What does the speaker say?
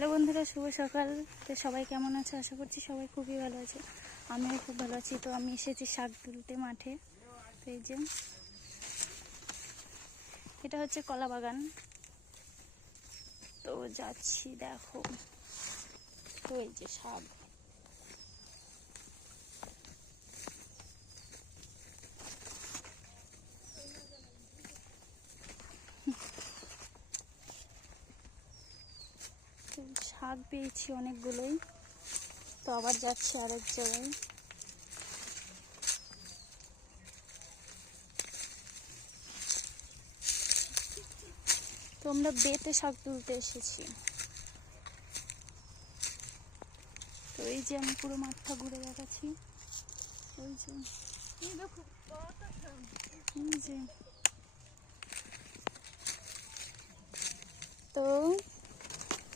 Hello বন্ধুরা, শুভ সকাল। তো সবাই কেমন আছে? আশা করছি সবাই খুবই ভালো আছে। আমিও খুব ভালো আছি। তো আমি এসেছি শাক তুলতে মাঠে। তো এই যে এটা হচ্ছে কলা বাগান। তো যাচ্ছি, দেখো। তো এই যে শাক, শাক পেয়েছি অনেকগুলোই। তো আবার যাচ্ছি আরেক জায়গায়। তো আমরা বেতে শাক তুলতে এসেছি। তো এই যে আমি পুরো মাঠটা ঘুরে দেখাচ্ছি। ওই যে তো